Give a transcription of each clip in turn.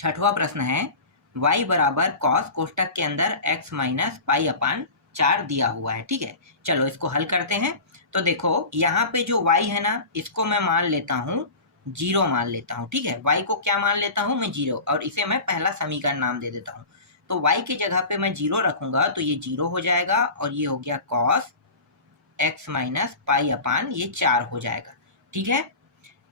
छठवां प्रश्न है y बराबर कॉस कोष्टक के अंदर x माइनस पाई अपान 4 दिया हुआ है। ठीक है, चलो इसको हल करते हैं। तो देखो यहाँ पे जो y है ना, इसको मैं मान लेता हूँ 0 मान लेता हूँ। ठीक है, y को क्या मान लेता हूँ मैं 0, और इसे मैं पहला समीकरण नाम दे देता हूँ। तो y की जगह पे मैं 0 रखूंगा तो ये 0 हो जाएगा, और ये हो गया कॉस x माइनस पाई अपान ये 4 हो जाएगा। ठीक है,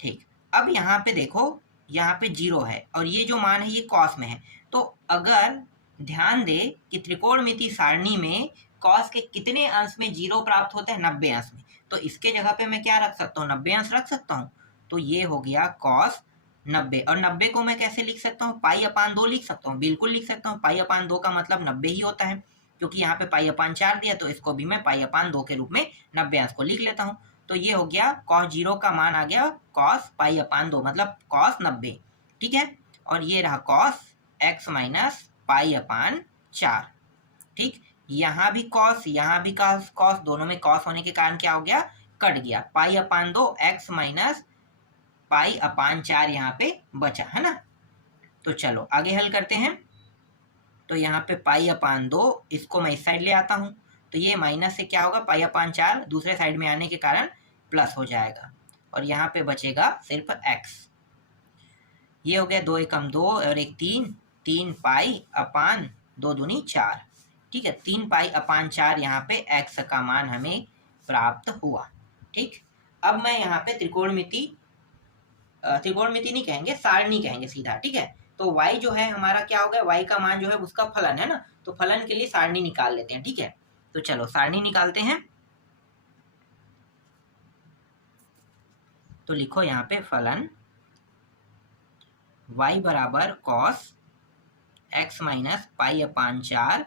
ठीक। अब यहाँ पे देखो, यहाँ पे 0 है और ये जो मान है ये कॉस में है। तो अगर ध्यान दे कि त्रिकोणमिति सारणी में कॉस के कितने अंश में 0 प्राप्त होते हैं, 90 अंश में। तो इसके जगह पे मैं क्या रख सकता हूँ, 90 अंश रख सकता हूँ। तो ये हो गया कॉस 90, और 90 को मैं कैसे लिख सकता हूँ, पाई अपान 2 लिख सकता हूँ। बिल्कुल लिख सकता हूँ, पाई अपान 2 का मतलब 90 ही होता है, क्योंकि यहाँ पे पाई अपान 4 दिया, तो इसको भी मैं पाई अपान 2 के रूप में 90 अंश को लिख लेता हूँ। तो ये हो गया कॉस 0 का मान आ गया कॉस पाई अपान 2, मतलब कॉस 90। ठीक है, और ये रहा कॉस x माइनस पाई अपान 4। ठीक, यहाँ भी कॉस, यहाँ भी कॉस, दोनों में कॉस होने के कारण क्या हो गया, कट गया। पाई अपान 2 x माइनस पाई अपान 4 यहाँ पे बचा है ना। तो चलो आगे हल करते हैं। तो यहाँ पे पाई अपान 2, इसको मैं इस साइड ले आता हूँ, तो ये माइनस से क्या होगा, पाई अपान 4 दूसरे साइड में आने के कारण प्लस हो जाएगा, और यहाँ पे बचेगा सिर्फ x। ये हो गया 2 एकम 2 और 1 3, 3 पाई अपान 2 दूनी 4। ठीक है, 3 पाई अपान 4 यहाँ पे x का मान हमें प्राप्त हुआ। ठीक, अब मैं यहाँ पे त्रिकोणमिति नहीं कहेंगे, सारणी कहेंगे सीधा। ठीक है, तो y जो है हमारा क्या हो गया, y का मान जो है उसका फलन है ना, तो फलन के लिए सारणी निकाल लेते हैं। ठीक है, तो चलो सारणी निकालते हैं। तो लिखो यहाँ पे फलन y बराबर कॉस x माइनस पाई अपान 4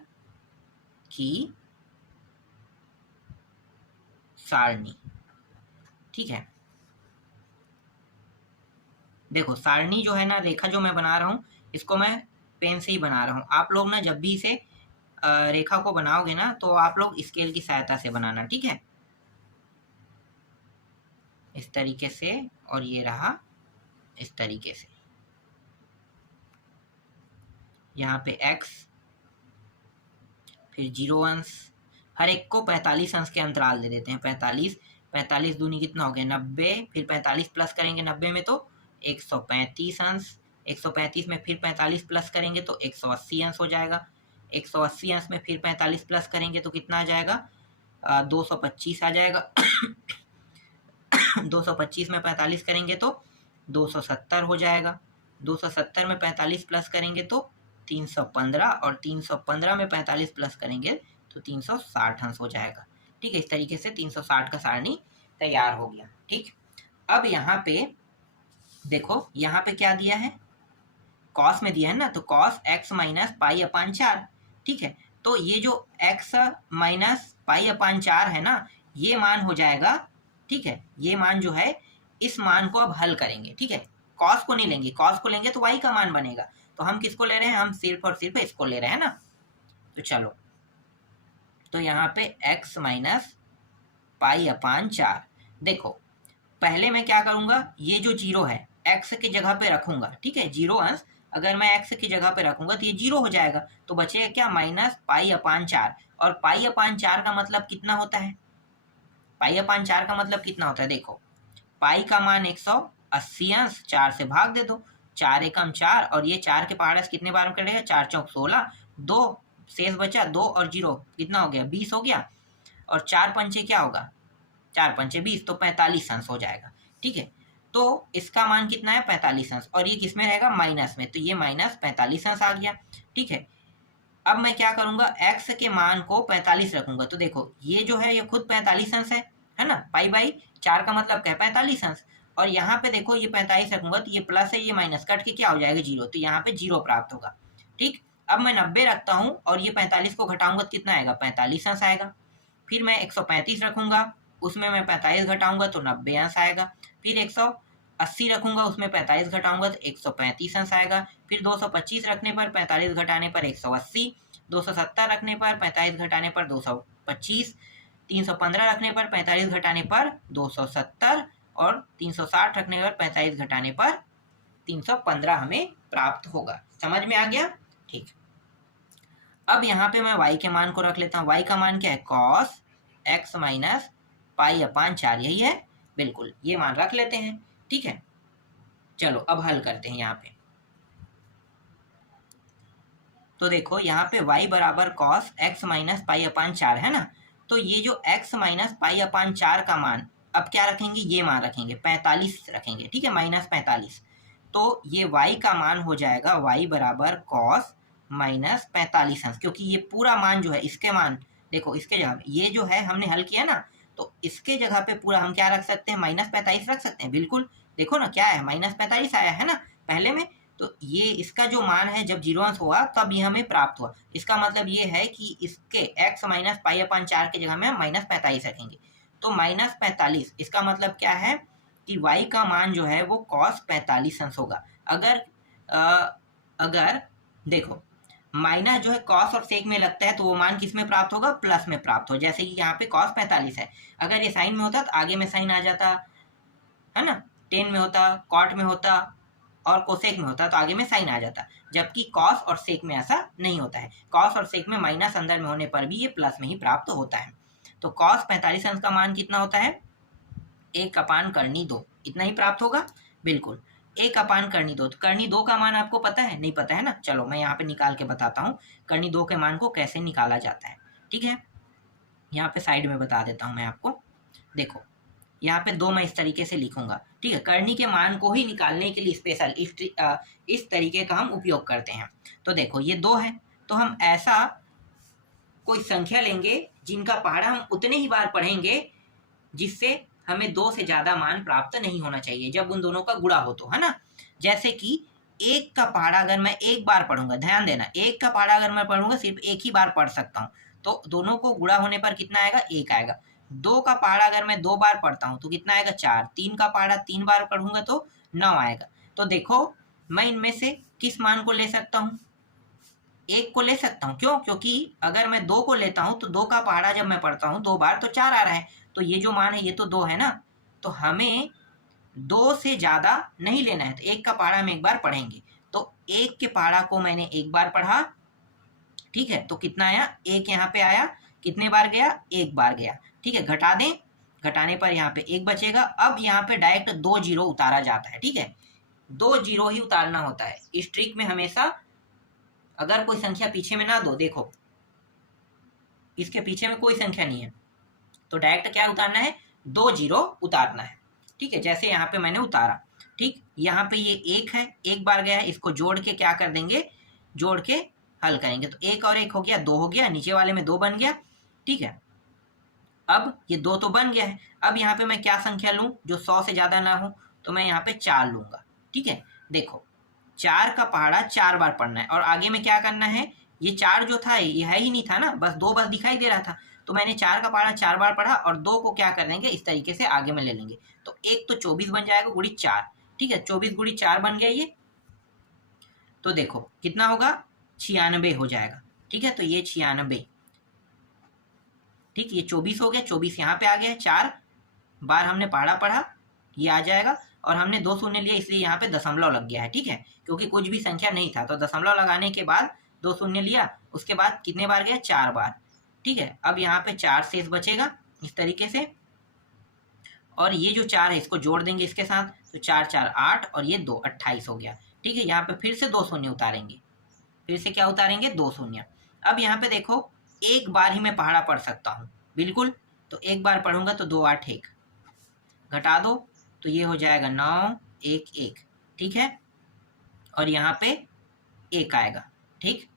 की सारणी। ठीक है, देखो सारणी जो है ना, रेखा जो मैं बना रहा हूँ इसको मैं पेन से ही बना रहा हूँ। आप लोग ना जब भी इसे रेखा को बनाओगे ना, तो आप लोग स्केल की सहायता से बनाना। ठीक है, इस तरीके से, और ये रहा इस तरीके से। यहाँ पे x, फिर 0 अंश, हर एक को 45 अंश के अंतराल दे देते हैं। 45 दूनी कितना हो गया, 90, फिर 45 प्लस करेंगे 90 में तो 135 अंश, 135 में फिर 45 प्लस करेंगे तो 180 अंश हो जाएगा। 180 अंश में फिर 45 प्लस करेंगे तो कितना आ जाएगा, 225 आ जाएगा। 225 में 45 करेंगे तो 270 हो जाएगा। 270 में 45 प्लस करेंगे तो 315, और 315 में 45 प्लस करेंगे तो 360 अंश हो जाएगा। ठीक है, इस तरीके से 360 का सारणी तैयार हो गया। ठीक, अब यहाँ पे देखो, यहाँ पे क्या दिया है, कॉस में दिया है ना, तो कॉस x माइनस पाई अपान 4। ठीक है, तो ये जो x माइनस पाई अपान 4 है ना, ये मान हो जाएगा। ठीक है, ये मान जो है, इस मान को अब हल करेंगे। ठीक है, कॉस को नहीं लेंगे, कॉस को लेंगे तो y का मान बनेगा। तो हम किसको ले रहे हैं, हम सिर्फ और सिर्फ इसको ले रहे हैं ना। तो चलो, तो यहाँ पे x माइनस पाई अपान 4। देखो पहले मैं क्या करूंगा, ये जो 0 है x की जगह पे रखूंगा। ठीक है, 0 अंश अगर मैं x की जगह पे रखूंगा तो ये 0 हो जाएगा, तो बचेगा क्या, माइनस पाई अपान 4। और पाई अपान 4 का मतलब कितना होता है, पाई अपान 4 का मतलब कितना होता है, देखो पाई का मान 180 अंश, 4 से भाग दे दो, 4 एकम 4, और ये 4 के पहाड़ कितने बार में कटेगा, 4 चौक 16, 2 शेष बचा, 2 और 0 कितना हो गया, 20 हो गया, और 4 पंचे क्या होगा, 4 पंचे 20, तो 45 अंश हो जाएगा। ठीक है, तो इसका मान कितना है, 45 अंश, और ये किसमें रहेगा, माइनस में, तो ये माइनस 45 अंश आ गया। ठीक है, अब मैं क्या करूंगा, x के मान को 45 रखूंगा। तो देखो ये जो है ये खुद 45 अंश है ना, पाई बाई 4 का मतलब क्या है, 45 अंश, और यहाँ पे देखो ये 45 रखूंगा तो ये प्लस है, ये माइनस कट के क्या हो जाएगा, 0, तो यहाँ पे 0 प्राप्त होगा। ठीक, अब मैं 90 रखता हूँ और ये 45 को घटाऊंगा तो कितना आएगा, 45 अंश आएगा। फिर मैं 135 रखूंगा, उसमें मैं 45 घटाऊंगा तो 90 अंश आएगा। फिर 180 रखूंगा, उसमें 45 घटाऊंगा तो 135 अंश आएगा। फिर 225 रखने पर 45 घटाने पर 180, 270 रखने पर 45 घटाने पर 225, 315 रखने पर 45 घटाने पर 270, और 360 रखने पर 45 घटाने पर 315 हमें प्राप्त होगा। समझ में आ गया? ठीक। अब यहाँ पे मैं y के मान को रख लेता हूँ। y का मान क्या है? cos x माइनस पाई अपान 4, यही है। बिल्कुल, ये मान रख लेते हैं। ठीक है, चलो अब हल करते हैं यहाँ पे। तो देखो यहाँ पे y बराबर cos x माइनस पाई अपान 4 है ना। तो ये जो x माइनस पाई अपान 4 का मान अब क्या रखेंगे? ये मान रखेंगे, 45 रखेंगे। ठीक है, माइनस 45। तो ये y का मान हो जाएगा y बराबर cos माइनस 45 अंश, क्योंकि ये पूरा मान जो है इसके मान, देखो इसके जगह ये जो है हमने हल किया ना, तो इसके जगह पे पूरा हम क्या रख सकते हैं? माइनस 45 रख सकते हैं। बिल्कुल, देखो ना क्या है, माइनस 45 आया है ना पहले में। तो ये इसका जो मान है जब 0 अंश हुआ तब ये हमें प्राप्त हुआ। इसका मतलब ये है कि इसके x माइनस पाई अपान 4 की जगह में हम माइनस 45 रखेंगे। तो माइनस 45, इसका मतलब क्या है कि y का मान जो है वो cos 45 अंश होगा। अगर देखो माइनस जो है cos और सेक में लगता है तो वो मान किस में प्राप्त होगा? प्लस में प्राप्त हो। जैसे कि यहाँ पे cos 45 है, अगर ये साइन में होता तो आगे में साइन आ जाता है ना, टेन में होता, कॉट में होता और कोसेक में होता तो आगे में साइन आ जाता। जबकि कॉस और सेक में ऐसा नहीं होता है। कॉस और सेक में माइनस अंदर में होने पर भी ये प्लस में ही प्राप्त होता है। तो कॉस 45 अंश का मान कितना होता है? 1 अपान करनी 2, इतना ही प्राप्त होगा। बिल्कुल, 1 अपान करनी 2। तो करनी 2 का मान आपको पता है? नहीं पता है ना। चलो मैं यहाँ पे निकाल के बताता हूँ करनी 2 के मान को कैसे निकाला जाता है। ठीक है, यहाँ पे साइड में बता देता हूँ मैं आपको। देखो यहाँ पे 2 मैं इस तरीके से लिखूंगा। ठीक है, करनी के मान को ही निकालने के लिए स्पेशल इस तरीके का हम उपयोग करते हैं। तो देखो ये 2 है, तो हम ऐसा कोई संख्या लेंगे जिनका पहाड़ा हम उतने ही बार पढ़ेंगे जिससे हमें 2 से ज्यादा मान प्राप्त नहीं होना चाहिए जब उन दोनों का गुणा हो तो, है ना। जैसे कि 1 का पहाड़ा अगर मैं एक बार पढ़ूंगा, ध्यान देना, 1 का पहाड़ा अगर मैं पढ़ूंगा सिर्फ एक ही बार पढ़ सकता हूँ, तो दोनों को गुणा होने पर कितना आएगा? 1 आएगा। 2 का पहाड़ा अगर मैं 2 बार पढ़ता हूँ तो कितना आएगा? 4। 3 का पहाड़ा 3 बार पढ़ूंगा तो 9 आएगा। तो देखो मैं इनमें से किस मान को ले सकता हूँ? 1 को ले सकता हूँ। क्यों? क्योंकि अगर मैं 2 को लेता हूँ तो 2 का पहाड़ा जब मैं पढ़ता हूँ 2 बार तो 4 आ रहा है। तो ये जो मान है ये तो 2 है ना। तो हमें 2 से ज्यादा नहीं लेना है, तो 1 का पहाड़ा हम एक बार पढ़ेंगे। तो 1 के पहाड़ा को मैंने एक बार पढ़ा, ठीक है, तो कितना आया? 1 यहाँ पे आया। कितने बार गया? 1 बार गया। ठीक है, घटा दें, घटाने पर यहाँ पे 1 बचेगा। अब यहाँ पे डायरेक्ट 2 जीरो उतारा जाता है। ठीक है, 2 जीरो ही उतारना होता है इस ट्रिक में हमेशा। अगर कोई संख्या पीछे में ना दो, देखो इसके पीछे में कोई संख्या नहीं है, तो डायरेक्ट क्या उतारना है? 2 जीरो उतारना है। ठीक है, जैसे यहाँ पे मैंने उतारा। ठीक, यहाँ पे ये 1 है, 1 बार गया है, इसको जोड़ के क्या कर देंगे? जोड़ के हल करेंगे। तो 1 और 1 हो गया, 2 हो गया, नीचे वाले में 2 बन गया। ठीक है, अब ये 2 तो बन गया है। अब यहाँ पे मैं क्या संख्या लूँ जो 100 से ज्यादा ना हो? तो मैं यहाँ पे 4 लूंगा। ठीक है, देखो 4 का पहाड़ा 4 बार पढ़ना है और आगे में क्या करना है? ये 4 जो था ये है ही नहीं था ना, बस 2 बस दिखाई दे रहा था। तो मैंने 4 का पहाड़ा 4 बार पढ़ा और 2 को क्या कर देंगे? इस तरीके से आगे में ले लेंगे। तो 1 तो 24 बन जाएगा गुड़ी 4। ठीक है, 24 गुड़ी 4 बन गया ये। तो देखो कितना होगा? 96 हो जाएगा। ठीक है, तो ये 96। ठीक, ये 24 हो गया, 24 यहाँ पे आ गया, 4 बार हमने पहाड़ा पढ़ा, ये आ जाएगा। और हमने 2 शून्य लिए इसलिए यहाँ पे दशमलव लग गया है। ठीक है, क्योंकि कुछ भी संख्या नहीं था तो दशमलव लगाने के बाद 2 शून्य लिया, उसके बाद कितने बार गया? 4 बार। ठीक है, अब यहाँ पे 4 शेष बचेगा इस तरीके से, और ये जो 4 है इसको जोड़ देंगे इसके साथ, तो 4 4 8 और ये 2 28 हो गया। ठीक है, यहाँ पे फिर से 2 शून्य उतारेंगे, फिर से क्या उतारेंगे? 2 शून्य। अब यहाँ पे देखो एक बार ही मैं पहाड़ा पढ़ सकता हूँ। बिल्कुल, तो एक बार पढ़ूंगा तो 2 8 1, घटा दो तो ये हो जाएगा 9 1 1। ठीक है, और यहाँ पे 1 आएगा। ठीक,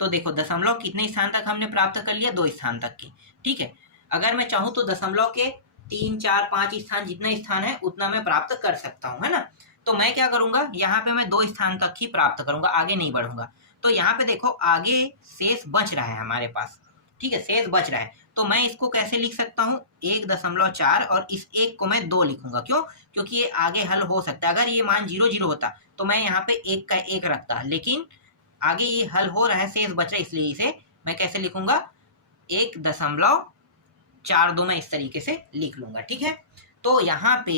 तो देखो दशमलव कितने स्थान तक हमने प्राप्त कर लिया? 2 स्थान तक की। ठीक है, अगर मैं चाहूँ तो दशमलव के 3 4 5 स्थान, जितना स्थान है उतना मैं प्राप्त कर सकता हूँ, है ना। तो मैं क्या करूंगा? यहाँ पे मैं 2 स्थान तक ही प्राप्त करूंगा, आगे नहीं बढ़ूंगा। तो यहाँ पे देखो आगे शेष बच रहा है हमारे पास। ठीक है, शेष बच रहा है, तो मैं इसको कैसे लिख सकता हूँ? 1.4 और इस 1 को मैं 2 लिखूंगा। क्यों? क्योंकि ये आगे हल हो सकता है। अगर ये मान 0 0 होता तो मैं यहाँ पे 1 का 1 रखता, लेकिन आगे ये हल हो रहा है, शेष बच रहा है, इसलिए इसे मैं कैसे लिखूंगा? 1.42 मैं इस तरीके से लिख लूंगा। ठीक है, तो यहाँ पे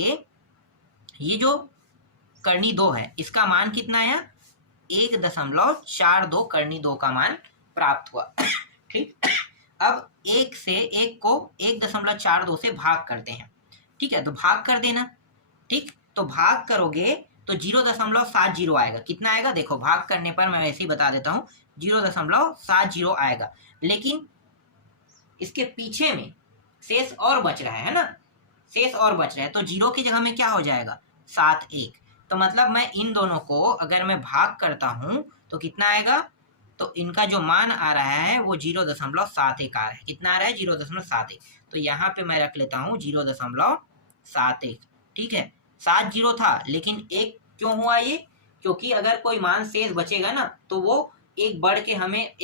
ये जो करनी 2 है इसका मान कितना आया? 1.42 करनी 2 का मान प्राप्त हुआ। ठीक, अब 1 को 1.42 से भाग करते हैं। ठीक है, तो भाग कर देना। ठीक, तो भाग करोगे तो 0.70 आएगा। कितना आएगा देखो, भाग करने पर मैं वैसे ही बता देता हूँ, 0.70 आएगा। लेकिन इसके पीछे में शेष और बच रहा है ना, शेष और बच रहा है, तो 0 की जगह में क्या हो जाएगा 71। तो मतलब मैं इन दोनों को अगर मैं भाग करता हूं तो कितना आएगा, तो इनका जो मान आ रहा है वो 0.71 आ रहा है। कितना आ रहा है 0.71। तो यहाँ पे मैं रख लेता हूँ 0.71। ठीक है, 70 था लेकिन एक क्यों हुआ ये, क्योंकि अगर कोई मान शेष बचेगा ना तो वो एक बढ़ा के हमें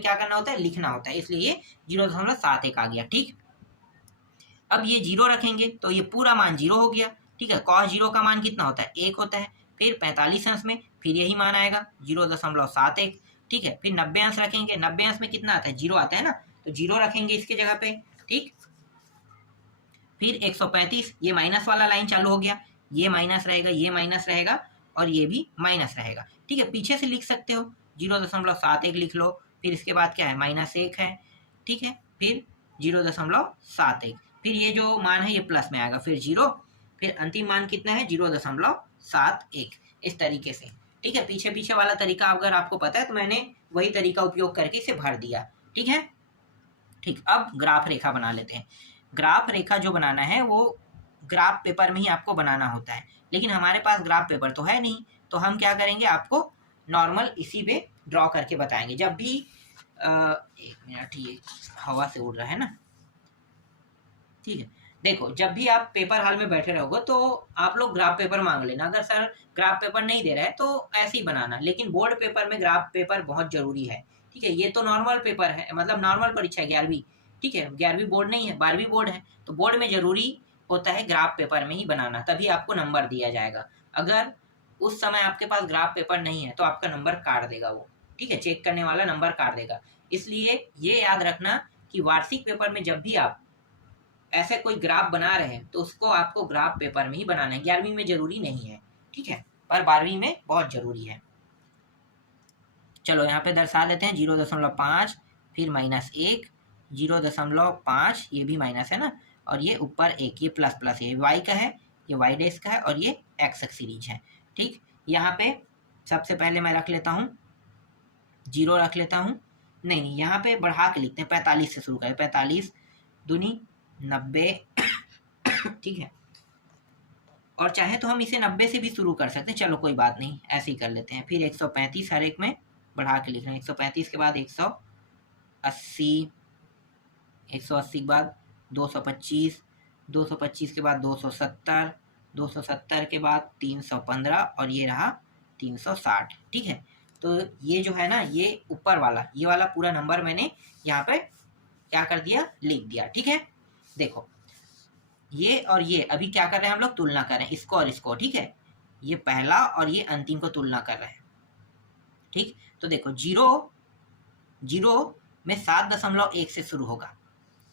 क्या करना होता है, लिखना होता है, इसलिए 0.71 आ गया। ठीक, अब ये 0 रखेंगे तो ये पूरा मान 0 हो गया। ठीक है, cos 0 का मान कितना होता है 1 होता है। फिर 45 अंश में फिर यही मान आएगा 0.71। ठीक है, फिर 90 अंश रखेंगे, 90 अंश में कितना आता है 0 आता है ना, तो 0 रखेंगे इसके जगह पे। ठीक, फिर 135, ये माइनस वाला लाइन चालू हो गया, ये माइनस रहेगा, ये माइनस रहेगा और ये भी माइनस रहेगा। ठीक है, पीछे से लिख सकते हो 0.71 लिख लो, फिर इसके बाद क्या है -1 है। ठीक है, फिर 0.71, फिर ये जो मान है ये प्लस में आएगा, फिर 0, फिर अंतिम मान कितना है 0.71, इस तरीके से। ठीक है, पीछे पीछे वाला तरीका अगर आपको पता है तो मैंने वही तरीका उपयोग करके इसे भर दिया। ठीक है, ठीक, अब ग्राफ रेखा बना लेते हैं। ग्राफ रेखा जो बनाना है वो ग्राफ पेपर में ही आपको बनाना होता है, लेकिन हमारे पास ग्राफ पेपर तो है नहीं, तो हम क्या करेंगे, आपको नॉर्मल इसी पे ड्रॉ करके बताएंगे। जब भी 1 मिनट, ये हवा से उड़ रहा है ना। ठीक है, देखो जब भी आप पेपर हॉल में बैठे रहोगे तो आप लोग ग्राफ पेपर मांग लेना। अगर सर ग्राफ पेपर नहीं दे रहा है तो ऐसे ही बनाना, लेकिन बोर्ड पेपर में ग्राफ पेपर बहुत जरूरी है। ठीक है, ये तो नॉर्मल पेपर है, मतलब नॉर्मल परीक्षा है 11वीं। ठीक है, 11वीं बोर्ड नहीं है, 12वीं बोर्ड है, तो बोर्ड में जरूरी होता है ग्राफ पेपर में ही बनाना, तभी आपको नंबर दिया जाएगा। अगर उस समय आपके पास ग्राफ पेपर नहीं है तो आपका नंबर काट देगा वो। ठीक है, चेक करने वाला नंबर काट देगा। इसलिए ये याद रखना कि वार्षिक पेपर में जब भी आप ऐसे कोई ग्राफ बना रहे हैं तो उसको आपको ग्राफ पेपर में ही बनाना है। 11वीं में जरूरी नहीं है, ठीक है, पर 12वीं में बहुत जरूरी है। चलो यहाँ पे दर्शा लेते हैं 0.5, फिर -1, 0.5, ये भी माइनस है ना, और ये ऊपर 1, ये प्लस प्लस, ये y का है, ये y डैश का है और ये x सीरीज है। ठीक, यहाँ पे सबसे पहले मैं रख लेता हूँ 0 रख लेता हूँ, नहीं यहाँ पे बढ़ा के लिखते हैं, 45 से शुरू करें, 45 दूनी 90। ठीक है, और चाहे तो हम इसे 90 से भी शुरू कर सकते हैं, चलो कोई बात नहीं, ऐसे ही कर लेते हैं। फिर 135 हर एक में बढ़ा के लिख रहे हैं, 135 के बाद 180, 180 के बाद 225, 225 के बाद 270, 270 के बाद 315 और ये रहा 360। ठीक है, तो ये जो है ना, ये ऊपर वाला, ये वाला पूरा नंबर मैंने यहाँ पे क्या कर दिया, लिख दिया। ठीक है, देखो ये और ये अभी क्या कर रहे हैं हम लोग, तुलना कर रहे हैं, इसको और इसको। ठीक है, ये पहला और ये अंतिम को तुलना कर रहे हैं। ठीक, तो देखो 0 में 7.1 से शुरू होगा।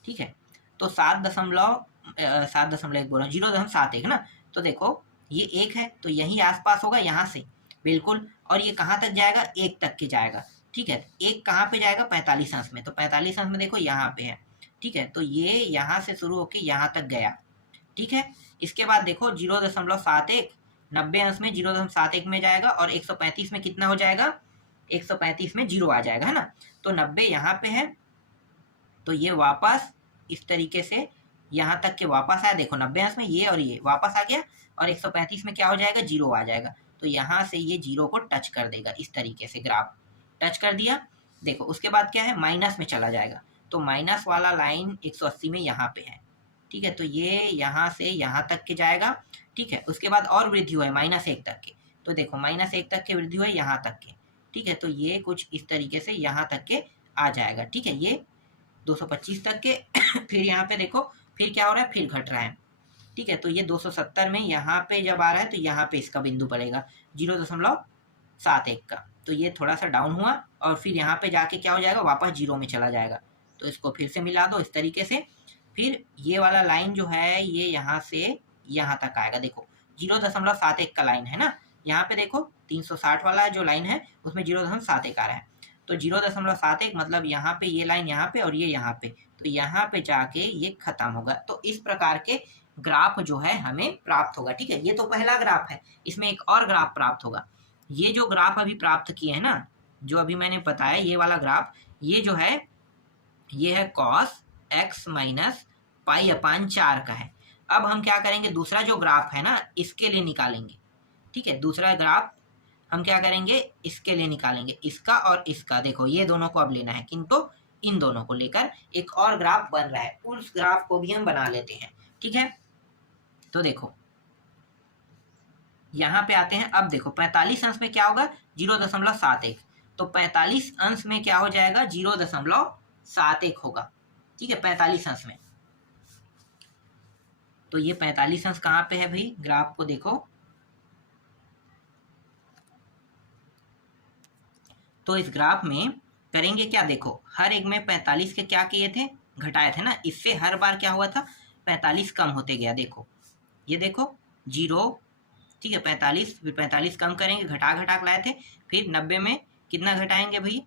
ठीक है, तो 7.1 बोल रहा हूँ, 0.71 ना, तो देखो ये 1 है तो यही आसपास होगा, यहाँ से बिल्कुल, और ये कहाँ तक जाएगा, 1 तक के जाएगा। ठीक है, 1 कहाँ पे जाएगा, 45 अंश में, तो 45 अंश में देखो यहाँ पे है। ठीक है, तो ये यहाँ से शुरू होके यहाँ तक गया। ठीक है, इसके बाद देखो 0.71 90 अंश में 0.71 में जाएगा और 135 में कितना हो जाएगा, 135 में 0 आ जाएगा, है ना, तो 90 यहाँ पे है, तो ये वापस इस तरीके से यहाँ तक के वापस आया। देखो 90 अंश में ये और ये वापस आ गया और 135 में क्या हो जाएगा, 0 आ जाएगा, तो यहाँ से ये 0 को टच कर देगा, इस तरीके से ग्राफ टच कर दिया। देखो उसके बाद क्या है, माइनस में चला जाएगा, तो माइनस वाला लाइन 180 में यहाँ पे है। ठीक है, तो ये यहाँ से यहाँ तक के जाएगा। ठीक है, उसके बाद और वृद्धि हुआ है -1 तक के, तो देखो -1 तक के वृद्धि हुआ है यहाँ तक के। ठीक है, तो ये कुछ इस तरीके से यहाँ तक के आ जाएगा। ठीक है, ये 225 तक के फिर यहाँ पे देखो फिर क्या हो रहा है, फिर घट रहा है। ठीक है, तो ये 270 में यहाँ पे जब आ रहा है तो यहाँ पे इसका बिंदु पड़ेगा 0.71 का, तो ये थोड़ा सा डाउन हुआ और फिर यहाँ पे जाके क्या हो जाएगा, वापस 0 में चला जाएगा। तो इसको फिर से मिला दो इस तरीके से, फिर ये वाला लाइन जो है ये यहाँ से यहाँ तक आएगा। देखो 0.71 का लाइन है ना, यहाँ पे देखो 360 वाला जो लाइन है उसमें 0.71 आ रहा है, तो 0.71 मतलब यहाँ पे ये लाइन यहाँ पे और ये यहाँ पे, तो यहाँ पे जाके ये खत्म होगा। तो इस प्रकार के ग्राफ जो है हमें प्राप्त होगा। ठीक है, ये तो पहला ग्राफ है, इसमें एक और ग्राफ प्राप्त होगा। ये जो ग्राफ अभी प्राप्त किए हैं ना, जो अभी मैंने बताया ये वाला ग्राफ, ये जो है ये है cos x माइनस पाई अपान 4 का है। अब हम क्या करेंगे, दूसरा जो ग्राफ है ना इसके लिए निकालेंगे। ठीक है, दूसरा ग्राफ हम क्या करेंगे, इसके लिए निकालेंगे, इसका और इसका। देखो ये दोनों को अब लेना है, किनको, इन दोनों को लेकर एक और ग्राफ बन रहा है, उस ग्राफ को भी हम बना लेते हैं। ठीक है, तो देखो यहाँ पे आते हैं। अब देखो 45 अंश में क्या होगा, 0.71, तो 45 अंश में क्या हो जाएगा, 0.71 होगा। ठीक है, 45 अंश में, तो ये 45 अंश कहाँ पे है भाई, ग्राफ को देखो, तो इस ग्राफ में करेंगे क्या, देखो हर एक में 45 के क्या किए थे, घटाए थे ना, इससे हर बार क्या हुआ था, 45 कम होते गया। देखो ये देखो 0, ठीक है 45, फिर 45 कम करेंगे, घटा घटा के लाए थे, फिर 90 में कितना घटाएंगे भाई,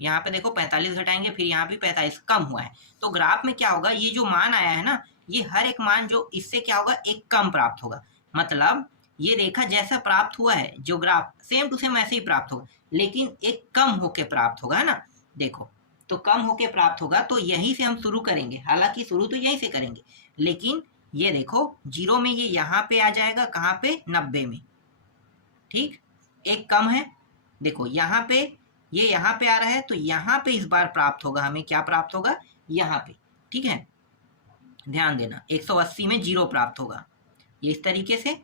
यहाँ पे देखो 45 घटाएंगे, फिर यहाँ भी 45 कम हुआ है। तो ग्राफ में क्या होगा, ये जो मान आया है ना, ये हर एक मान जो इससे क्या होगा, एक कम प्राप्त होगा। मतलब ये रेखा जैसा प्राप्त हुआ है, जो ग्राफ सेम टू सेम ऐसे ही प्राप्त होगा, लेकिन एक कम होके प्राप्त होगा, है ना। देखो तो कम होके प्राप्त होगा, तो यहीं से हम शुरू करेंगे, हालांकि शुरू तो यहीं से करेंगे, लेकिन ये देखो 0 में ये यहाँ पे आ जाएगा, कहाँ पे, 90 में। ठीक, एक कम है, देखो यहाँ पे ये यहाँ पे आ रहा है, तो यहाँ पे इस बार प्राप्त होगा, हमें क्या प्राप्त होगा, यहाँ पे। ठीक है, ध्यान देना 180 में 0 प्राप्त होगा, ये इस तरीके से।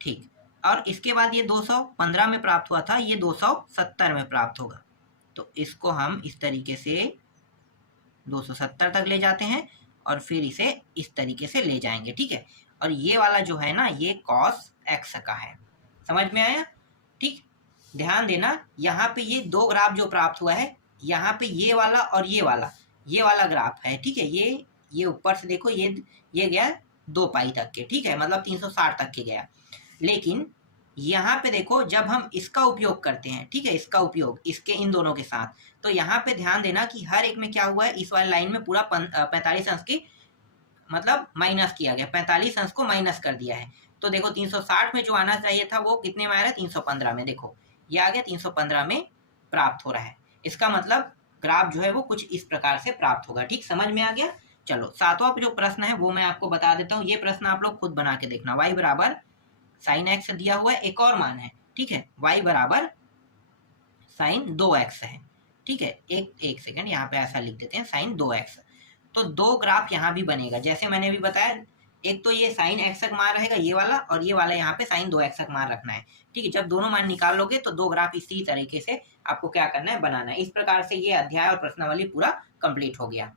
ठीक, और इसके बाद ये 215 में प्राप्त हुआ था, ये 270 में प्राप्त होगा, तो इसको हम इस तरीके से 270 तक ले जाते हैं और फिर इसे इस तरीके से ले जाएंगे। ठीक है, और ये वाला जो है ना, ये cos x का है, समझ में आया। ठीक, ध्यान देना यहाँ पे ये दो ग्राफ जो प्राप्त हुआ है, यहाँ पे ये वाला और ये वाला ग्राफ है। ठीक है, ये ऊपर से देखो, ये गया 2 पाई तक के, ठीक है, मतलब 360 तक के गया। लेकिन यहाँ पे देखो जब हम इसका उपयोग करते हैं, ठीक है, इसका उपयोग इसके इन दोनों के साथ, तो यहाँ पे ध्यान देना कि हर एक में क्या हुआ है, इस वाली लाइन में पूरा 45 अंश की मतलब माइनस किया गया, 45 अंश को माइनस कर दिया है। तो देखो 360 में जो आना चाहिए था वो कितने में आ रहा है, 315 में। देखो ये आ गया 315 में प्राप्त हो रहा है। इसका मतलब ग्राफ जो है वो कुछ इस प्रकार से प्राप्त होगा। ठीक, समझ में आ गया। चलो 7वां जो प्रश्न है वो मैं आपको बता देता हूँ। ये प्रश्न आप लोग खुद बना के देखना। y बराबर साइन एक्स दिया हुआ है, एक और मान है, ठीक है, y बराबर साइन 2x है। ठीक है, एक सेकंड यहाँ पे ऐसा लिख देते हैं, साइन 2x। तो दो ग्राफ यहाँ भी बनेगा, जैसे मैंने अभी बताया, एक तो ये साइन एक्स तक मान रहेगा ये वाला, और ये वाला यहाँ पे साइन 2x तक मान रखना है। ठीक है, जब दोनों मान निकाल लोगे तो दो ग्राफ इसी तरीके से आपको क्या करना है, बनाना है। इस प्रकार से ये अध्याय और प्रश्नावली पूरा कंप्लीट हो गया।